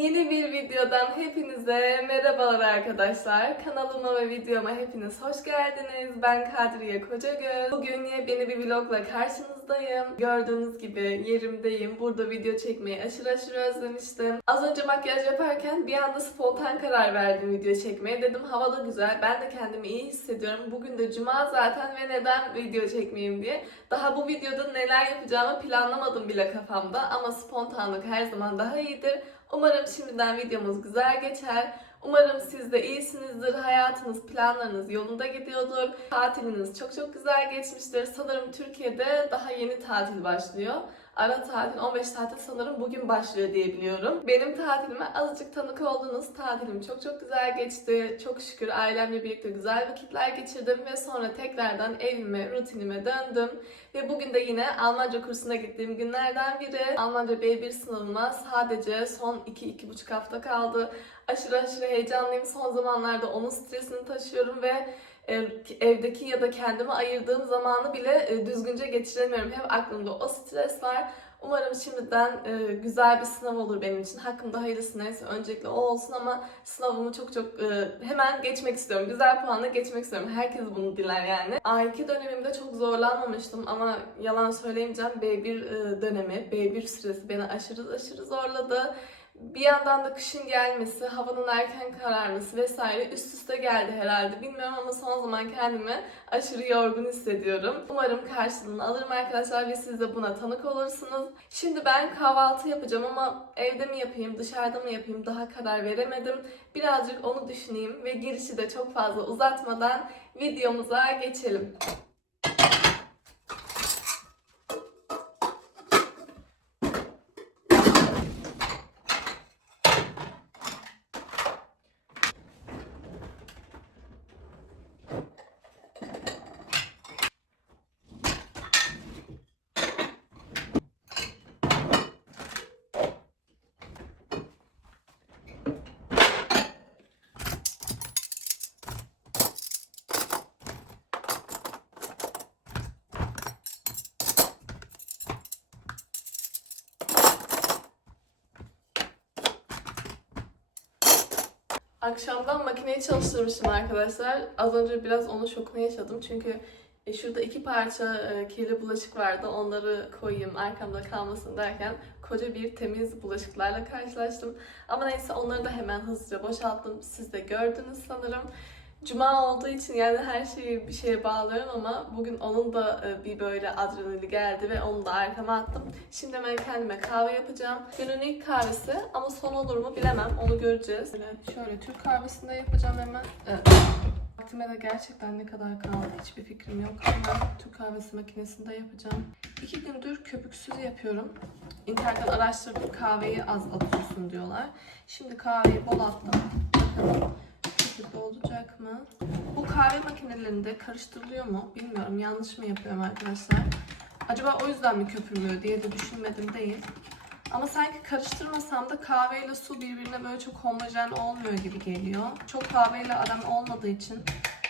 Yeni bir videodan hepinize merhabalar arkadaşlar. Kanalıma ve videoma hepiniz hoş geldiniz. Ben Kadriye Kocagöz. Bugün yepyeni bir vlogla karşınızdayım. Gördüğünüz gibi yerimdeyim. Burada video çekmeyi aşırı aşırı özlemiştim. Az önce makyaj yaparken bir anda spontan karar verdim video çekmeye. Dedim hava da güzel. Ben de kendimi iyi hissediyorum. Bugün de cuma zaten ve neden video çekmeyeyim diye. Daha bu videoda neler yapacağımı planlamadım bile kafamda. Ama spontanlık her zaman daha iyidir. Umarım şimdiden videomuz güzel geçer. Umarım siz de iyisinizdir. Hayatınız, planlarınız yolunda gidiyordur. Tatiliniz çok çok güzel geçmiştir. Sanırım Türkiye'de daha yeni tatil başlıyor. Ara tatil 15 tatil sanırım bugün başlıyor diye biliyorum. Benim tatilime azıcık tanık oldunuz. Tatilim çok çok güzel geçti. Çok şükür ailemle birlikte güzel vakitler geçirdim ve sonra tekrardan evime, rutinime döndüm. Ve bugün de yine Almanca kursuna gittiğim günlerden biri. Almanca B1 sınavına sadece son 2-2,5 hafta kaldı. Aşırı aşırı heyecanlıyım. Son zamanlarda onun stresini taşıyorum ve e, evdeki ya da kendime ayırdığım zamanı bile e, düzgünce geçiremiyorum. Hep aklımda o stres var. Umarım şimdiden e, güzel bir sınav olur benim için. Hakkımda hayırlısı neyse öncelikle o olsun ama sınavımı çok çok hemen geçmek istiyorum. Güzel puanla geçmek istiyorum. Herkes bunu diler yani. A2 dönemimde çok zorlanmamıştım ama yalan söyleyemeyeceğim. B1 e, dönemi, B1 süresi beni aşırı aşırı zorladı. Bir yandan da kışın gelmesi, havanın erken kararması vesaire üst üste geldi herhalde. Bilmiyorum ama son zaman kendimi aşırı yorgun hissediyorum. Umarım karşılığını alırım arkadaşlar ve siz de buna tanık olursunuz. Şimdi ben kahvaltı yapacağım ama evde mi yapayım, dışarıda mı yapayım daha karar veremedim. Birazcık onu düşüneyim ve girişi de çok fazla uzatmadan videomuza geçelim. Akşamdan makineyi çalıştırmışım arkadaşlar. Az önce biraz onun şokunu yaşadım. Çünkü e, şurada iki parça e, kirli bulaşık vardı. Onları koyayım arkamda kalmasın derken koca bir temiz bulaşıklarla karşılaştım. Ama neyse onları da hemen hızlıca boşalttım. Siz de gördünüz sanırım. Cuma olduğu için yani her şeyi bir şeye bağlıyorum ama bugün onun da e, bir böyle adrenali geldi ve onu da arkama attım. Şimdi hemen kendime kahve yapacağım. Günün ilk kahvesi ama son olur mu bilemem onu göreceğiz. Şöyle, şöyle Türk kahvesinde yapacağım hemen. Evet. Vaktime de gerçekten ne kadar kaldı hiçbir fikrim yok. Hemen Türk kahvesi makinesinde yapacağım. İki gündür köpüksüz yapıyorum. İnternetten araştırdım kahveyi az atıyorsun diyorlar. Şimdi kahveyi bol attım. Bakalım köpüklü olacak mı? Bu kahve makinelerinde karıştırılıyor mu? Bilmiyorum. Yanlış mı yapıyorum arkadaşlar? Acaba o yüzden mi köpürmüyor diye de düşünmedim değil. Ama sanki karıştırmasam da kahveyle su birbirine böyle çok homojen olmuyor gibi geliyor. Çok kahveyle aram olmadığı için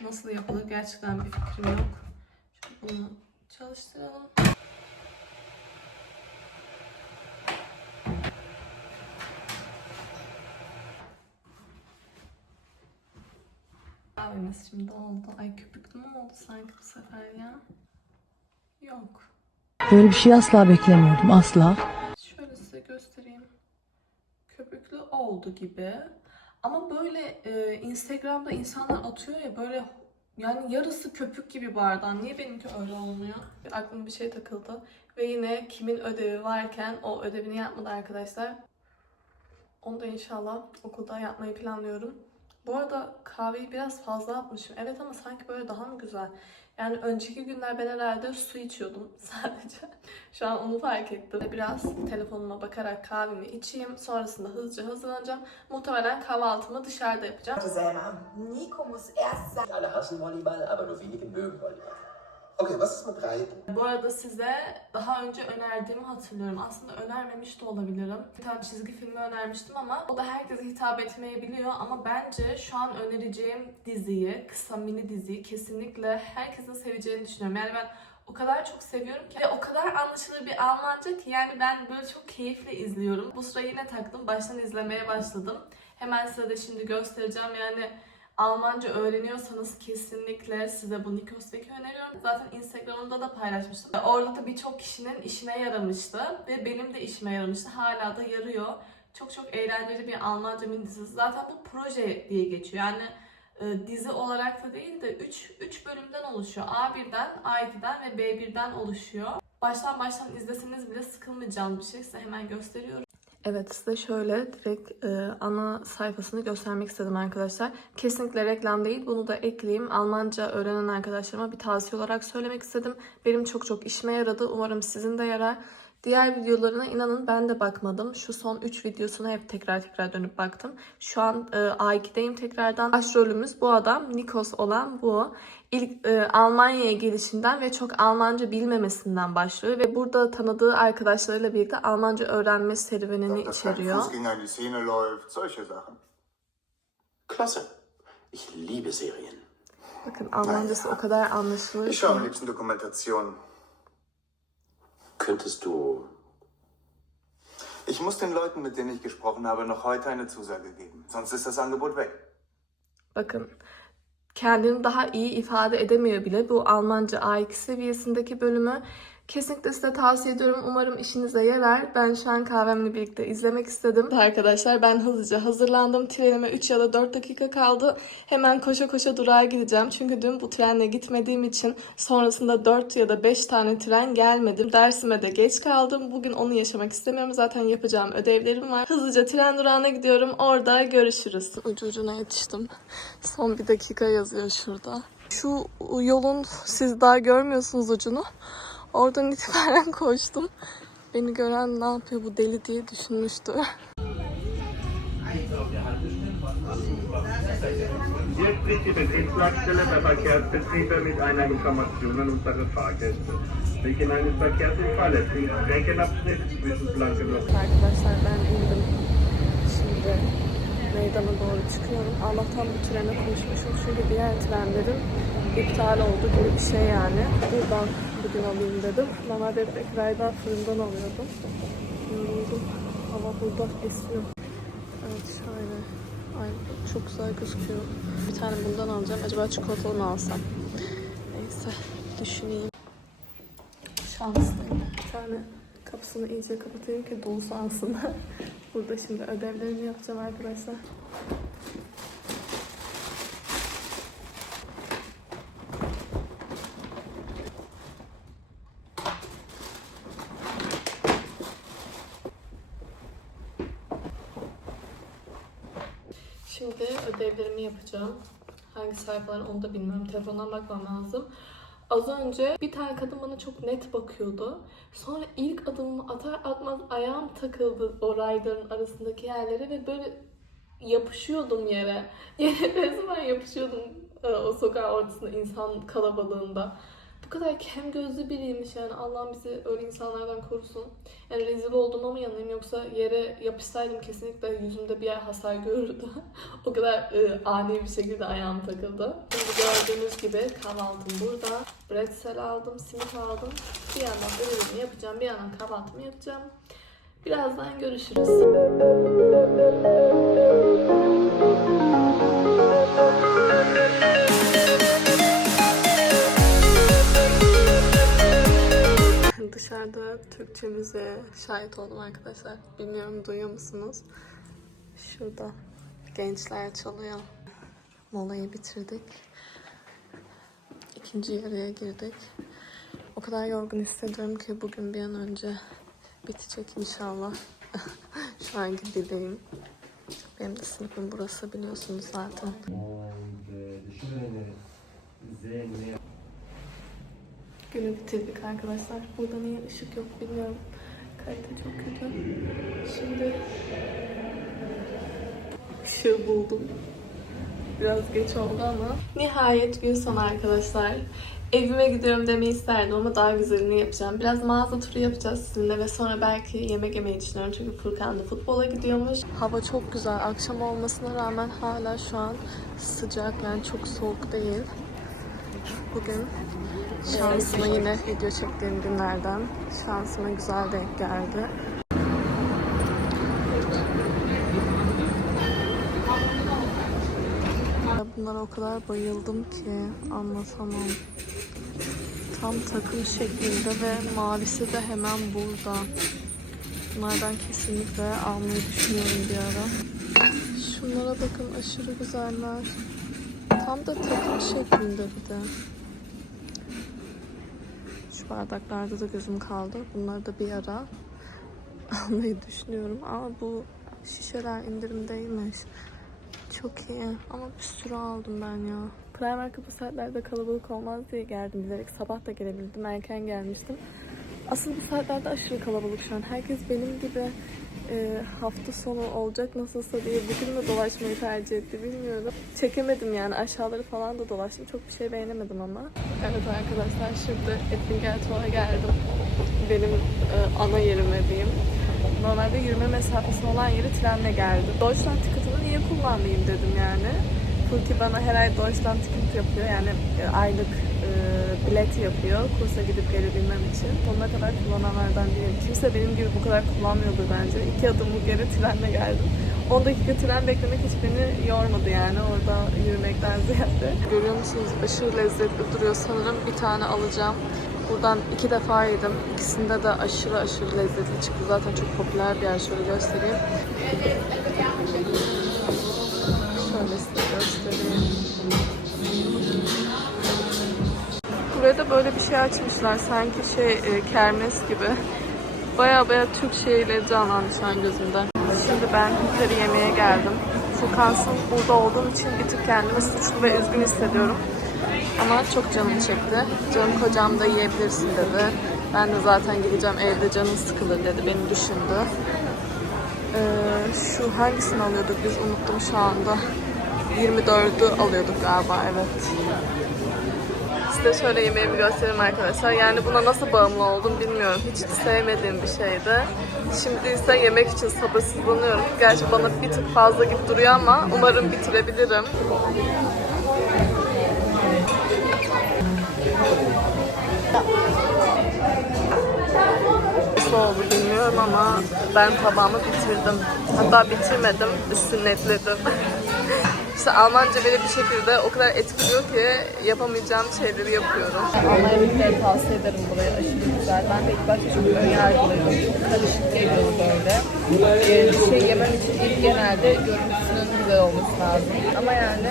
nasıl yapılır gerçekten bir fikrim yok. Şöyle bunu çalıştıralım. Kahvemiz şimdi oldu. Ay köpüklü mü oldu sanki bu sefer ya? Yok. Böyle bir şey asla beklemiyordum asla. Şöyle size göstereyim. Köpüklü oldu gibi. Ama böyle e, Instagram'da insanlar atıyor ya böyle yani yarısı köpük gibi bardağın. Niye benimki öyle olmuyor? Aklıma bir şey takıldı. Ve yine kimin ödevi varken o ödevini yapmadı arkadaşlar. Onu da inşallah okulda yapmayı planlıyorum. Bu arada kahveyi biraz fazla atmışım. Evet ama sanki böyle daha mı güzel? Yani önceki günler ben herhalde su içiyordum sadece. Şu an onu fark ettim. Biraz telefonuma bakarak kahvemi içeyim. Sonrasında hızlıca hazırlanacağım. Muhtemelen kahvaltımı dışarıda yapacağım. Nico muss erst. Alle hassen Volleyball, aber nur wenige mögen Volleyball. Okay, was ist mit Reiten? Bu arada size daha önce önerdiğimi hatırlıyorum. Aslında önermemiş de olabilirim. Bir tane çizgi filmi önermiştim ama o da herkese hitap etmeyebiliyor. Ama bence şu an önereceğim diziyi, kısa mini diziyi kesinlikle herkesin seveceğini düşünüyorum. Yani ben o kadar çok seviyorum ki ve o kadar anlaşılır bir Almanca ki yani ben böyle çok keyifle izliyorum. Bu sıra yine taktım. Baştan izlemeye başladım. Hemen size de şimdi göstereceğim. Yani Almanca öğreniyorsanız kesinlikle size bu Nikos'taki öneriyorum. Zaten Instagram'da da paylaşmıştım. Orada da birçok kişinin işine yaramıştı ve benim de işime yaramıştı. Hala da yarıyor. Çok çok eğlenceli bir Almanca dizisi. Zaten bu proje diye geçiyor. Yani e, dizi olarak da değil de 3 3 bölümden oluşuyor. A1'den, A2'den ve B1'den oluşuyor. Baştan baştan izleseniz bile sıkılmayacağınız bir şey size hemen gösteriyorum. Evet size şöyle direkt e, ana sayfasını göstermek istedim arkadaşlar. Kesinlikle reklam değil. Bunu da ekleyeyim. Almanca öğrenen arkadaşlarıma bir tavsiye olarak söylemek istedim. Benim çok çok işime yaradı. Umarım sizin de yarar. Diğer videolarına inanın ben de bakmadım. Şu son 3 videosuna hep tekrar tekrar dönüp baktım. Şu an e, A2'deyim tekrardan. Başrolümüz bu adam. Nikos olan bu. İlk e, Almanya'ya gelişinden ve çok Almanca bilmemesinden başlıyor. Ve burada tanıdığı arkadaşlarıyla birlikte Almanca öğrenme serüvenini içeriyor. Klasse. Ich liebe Serien. Bakın Almancası o kadar anlaşılır Ich schaue am liebsten Dokumentationen. Könntest du. Ich muss den Leuten, mit denen ich gesprochen habe, noch heute eine Zusage geben. Sonst ist das Angebot weg. Bakın kendini daha iyi ifade edemiyor bile bu Almanca A2 seviyesindeki bölümü. Kesinlikle size tavsiye ediyorum. Umarım işinize yarar. Ben şu an kahvemle birlikte izlemek istedim. Arkadaşlar ben hızlıca hazırlandım. Trenime 3 ya da 4 dakika kaldı. Hemen koşa koşa durağa gideceğim. Çünkü dün bu trenle gitmediğim için sonrasında 4 ya da 5 tane tren gelmedi. Dersime de geç kaldım. Bugün onu yaşamak istemiyorum. Zaten yapacağım ödevlerim var. Hızlıca tren durağına gidiyorum. Orada görüşürüz. Ucu ucuna yetiştim. Son bir dakika yazıyor şurada. Şu yolun siz daha görmüyorsunuz ucunu. Oradan itibaren koştum. Beni gören ne yapıyor bu deli diye düşünmüştü. Spricht die Betriebsleitstelle der Verkehrsbetriebe mit einer Information an unsere Fahrgäste. Wegen eines Verkehrsunfalles im Streckenabschnitt zwischen Blankenburg Arkadaşlar ben indim. Şimdi meydana doğru çıkıyorum. Allah'tan bu trene koşmuşum çünkü diğer trenlerin iptal olduğu gibi bir şey yani. Buradan bugün alayım dedim. Normalde hep Ekray'dan fırından alıyordum. Yoruldum. Hava burada esiyor. Evet şöyle. Ay çok güzel gözüküyor. Bir tane bundan alacağım. Acaba çikolatalı mı alsam? Neyse düşüneyim. Şanslıyım. Bir tane kapısını iyice kapatayım ki dolusu aslında. Burada şimdi ödevlerimi yapacağım arkadaşlar. Şimdi ödevlerimi yapacağım. Hangi sayfalar onu da bilmiyorum. Telefondan bakmam lazım. Az önce bir tane kadın bana çok net bakıyordu. Sonra ilk adımımı atar atmaz ayağım takıldı o rayların arasındaki yerlere ve böyle yapışıyordum yere. Yere resmen yapışıyordum e, o sokağın ortasında insan kalabalığında. Bu kadar kem gözlü biriymiş yani Allah'ım bizi öyle insanlardan korusun. Yani rezil olduğuma mı yanayım yoksa yere yapışsaydım kesinlikle yüzümde bir yer hasar görürdü. o kadar e, ani bir şekilde ayağım takıldı. Şimdi gördüğünüz gibi kahvaltım burada. Bretzel aldım, simit aldım. Bir yandan ödevimi yapacağım, bir yandan kahvaltımı yapacağım. Birazdan görüşürüz. Dışarıda Türkçe müziğe şahit oldum arkadaşlar. Bilmiyorum duyuyor musunuz? Şurada gençler çalıyor. Molayı bitirdik. İkinci yarıya girdik. O kadar yorgun hissediyorum ki bugün bir an önce bitecek inşallah. Şu anki dileğim. Benim de sınıfım burası biliyorsunuz zaten. Günü bitirdik arkadaşlar. Burada niye ışık yok bilmiyorum. Kalite çok kötü. Şimdi ışığı buldum. Biraz geç oldu ama. Nihayet gün sonu arkadaşlar. Evime gidiyorum demeyi isterdim ama daha güzelini yapacağım. Biraz mağaza turu yapacağız sizinle ve sonra belki yemek yemeyi düşünüyorum. Çünkü Furkan da futbola gidiyormuş. Hava çok güzel. Akşam olmasına rağmen hala şu an sıcak yani çok soğuk değil. Bugün şansıma yine video çektiğim günlerden şansıma güzel denk geldi. Bunlara o kadar bayıldım ki anlatamam. Tam takım şeklinde ve mavisi de hemen burada. Bunlardan kesinlikle almayı düşünüyorum bir ara. Şunlara bakın aşırı güzeller. Tam da takım şeklinde bir de. Şu bardaklarda da gözüm kaldı. Bunları da bir ara almayı düşünüyorum. Ama bu şişeler indirimdeymiş. Çok iyi. Ama bir sürü aldım ben ya. Primark'a bu saatlerde kalabalık olmaz diye geldim bilerek. Sabah da gelebildim. Erken gelmiştim. Asıl bu saatlerde aşırı kalabalık şu an. Herkes benim gibi e, hafta sonu olacak nasılsa diye bugün de dolaşmayı tercih etti bilmiyorum. Çekemedim yani aşağıları falan da dolaştım. Çok bir şey beğenemedim ama. Evet arkadaşlar şimdi Ettingerto'ya geldim. Benim e, ana yerime diyeyim. Normalde yürüme mesafesi olan yeri trenle geldim. Deutschland ticket'ını niye kullanmayayım dedim yani. Furki bana her ay Deutschland ticket yapıyor yani e, aylık bilet yapıyor kursa gidip gelebilmem için. Sonuna kadar kullananlardan değilim. Kimse benim gibi bu kadar kullanmıyordur bence. İki adımlık yere trenle geldim. 10 dakika tren beklemek hiç beni yormadı yani orada yürümekten ziyade. Görüyor musunuz? Aşırı lezzetli duruyor. Sanırım bir tane alacağım. Buradan iki defa yedim. İkisinde de aşırı aşırı lezzetli çıktı. Zaten çok popüler bir yer. Şöyle göstereyim. Buraya da böyle bir şey açmışlar. Sanki şey e, kermes gibi. Baya baya Türk şeyleri canlandı şu an gözümde. Şimdi ben Hütleri yemeğe geldim. Furkansın burada olduğum için bir tık kendimi suçlu ve üzgün hissediyorum. Ama çok canım çekti. Canım kocam da yiyebilirsin dedi. Ben de zaten gideceğim evde canım sıkılır dedi. Beni düşündü. Ee, şu hangisini alıyorduk biz unuttum şu anda. 24'ü alıyorduk galiba evet. Size şöyle yemeğimi göstereyim arkadaşlar. Yani buna nasıl bağımlı oldum bilmiyorum. Hiç sevmediğim bir şeydi. Şimdi ise yemek için sabırsızlanıyorum. Gerçi bana bir tık fazla gibi duruyor ama umarım bitirebilirim. Nasıl oldu bilmiyorum ama ben tabağımı bitirdim. Hatta bitirmedim, sünnetledim. İşte Almanca beni bir şekilde o kadar etkiliyor ki yapamayacağım şeyleri yapıyorum. Almanya'dakileri tavsiye ederim burayı. Aşırı güzel. Ben de ilk başta çok önyargılıydım. Çok karışık geliyordu böyle. Ee, bir şey yemem için ilk genelde görüntüsünün güzel olması lazım. Ama yani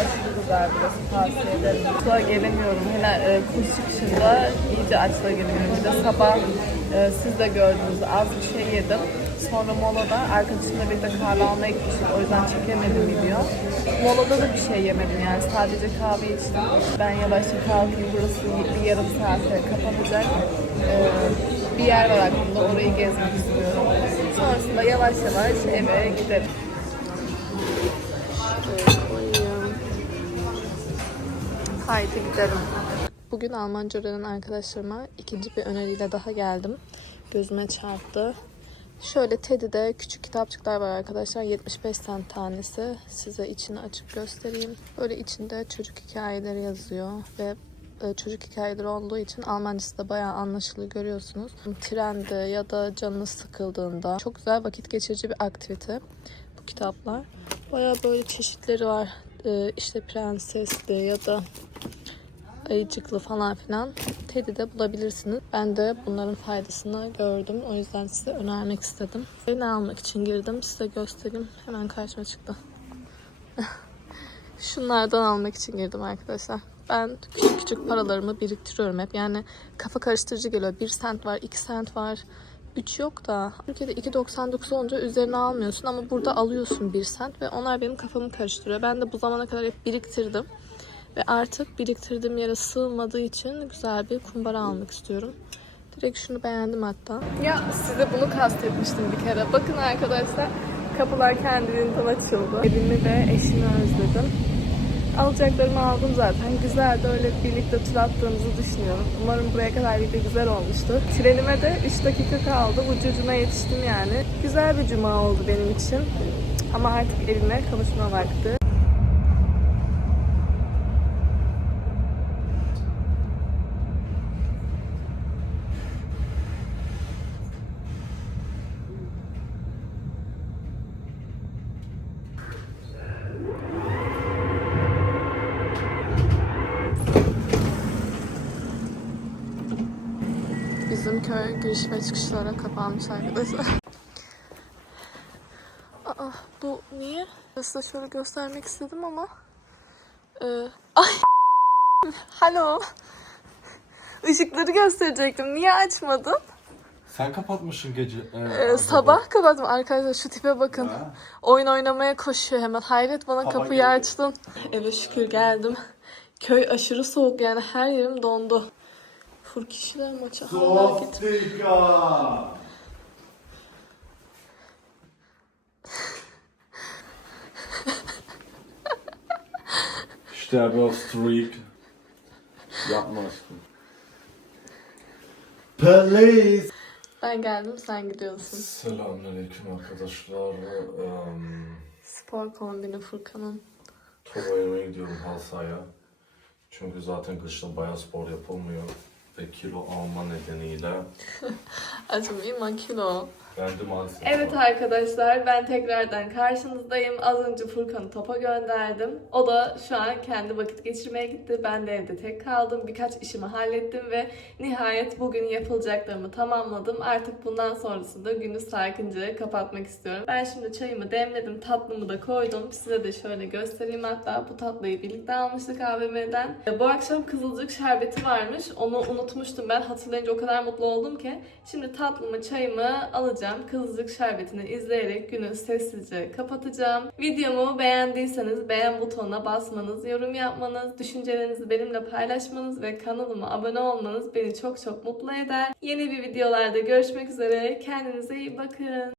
aşırı güzel burası tavsiye ederim. Sonra gelemiyorum. Hele e, kurs çıkışında iyice açlığa geliyorum. Bir de sabah e, siz de gördünüz az bir şey yedim. Sonra molada arkadaşımla birlikte kahve almaya gitmiştik. O yüzden çekemedim video. Molada da bir şey yemedim yani. Sadece kahve içtim. Ben yavaşça kalkayım. Burası bir yarım saate kapanacak. Ee, bir yer var aklımda. Orayı gezmek istiyorum. Sonrasında yavaş yavaş eve giderim. Haydi gidelim. Bugün Almanca öğrenen arkadaşlarıma ikinci bir öneriyle daha geldim. Gözüme çarptı. Şöyle Teddy'de küçük kitapçıklar var arkadaşlar. 75 cent tanesi. Size içini açıp göstereyim. Böyle içinde çocuk hikayeleri yazıyor ve e, çocuk hikayeleri olduğu için Almancası da bayağı anlaşılıyor görüyorsunuz. Trende ya da canınız sıkıldığında çok güzel vakit geçirici bir aktivite bu kitaplar. Bayağı böyle çeşitleri var. E, işte prensesli ya da ayıcıklı falan filan Teddy'de bulabilirsiniz. Ben de bunların faydasını gördüm. O yüzden size önermek istedim. Ne almak için girdim size göstereyim. Hemen karşıma çıktı. Şunlardan almak için girdim arkadaşlar. Ben küçük küçük paralarımı biriktiriyorum hep. Yani kafa karıştırıcı geliyor. 1 sent var, 2 sent var. 3 yok da. Türkiye'de 2.99 olunca üzerine almıyorsun ama burada alıyorsun 1 sent ve onlar benim kafamı karıştırıyor. Ben de bu zamana kadar hep biriktirdim. Ve artık biriktirdiğim yere sığmadığı için güzel bir kumbara almak istiyorum. Direkt şunu beğendim hatta. Ya size bunu kastetmiştim bir kere. Bakın arkadaşlar kapılar kendiliğinden açıldı. Evimi ve eşimi özledim. Alacaklarımı aldım zaten. Güzel de öyle birlikte tur attığımızı düşünüyorum. Umarım buraya kadar video güzel olmuştur. Trenime de 3 dakika kaldı. Ucucuna yetiştim yani. Güzel bir cuma oldu benim için. Ama artık evime kavuşma vakti. Eminköy giriş ve çıkışlara kapanmış arkadaşlar. Aa, bu niye? Size şöyle göstermek istedim ama. Ee, ay! Halo! Işıkları gösterecektim. Niye açmadın? Sen kapatmışsın gece. Ee, sabah kapattım. Arkadaşlar şu tipe bakın. Oyun oynamaya koşuyor hemen. Hayret bana Sabah kapıyı geliyor. açtın. Eve şükür geldim. Köy aşırı soğuk yani her yerim dondu. Fur kişiler maçı hala. İşte bu streak. Yapma aşkım. Police. Ben geldim sen gidiyorsun. Selamünaleyküm arkadaşlar. Um, Spor kombini Furkan'ın. top oynamaya gidiyorum halı sahaya. Çünkü zaten kışın bayağı spor yapılmıyor. Ve kilo alma nedeniyle Acım kilo. Maalesef... Evet arkadaşlar ben tekrardan karşınızdayım. Az önce Furkan'ı topa gönderdim. O da şu an kendi vakit geçirmeye gitti. Ben de evde tek kaldım. Birkaç işimi hallettim ve nihayet bugün yapılacaklarımı tamamladım. Artık bundan sonrasında günü sakince kapatmak istiyorum. Ben şimdi çayımı demledim. Tatlımı da koydum. Size de şöyle göstereyim. Hatta bu tatlıyı birlikte almıştık AVM'den. Bu akşam kızılcık şerbeti varmış. Onu unutmuştum ben. Hatırlayınca o kadar mutlu oldum ki. Şimdi tatlımı, çayımı alacağım. Kızılcık şerbetini izleyerek günü sessizce kapatacağım. Videomu beğendiyseniz beğen butonuna basmanız, yorum yapmanız, düşüncelerinizi benimle paylaşmanız ve kanalıma abone olmanız beni çok çok mutlu eder. Yeni bir videolarda görüşmek üzere. Kendinize iyi bakın.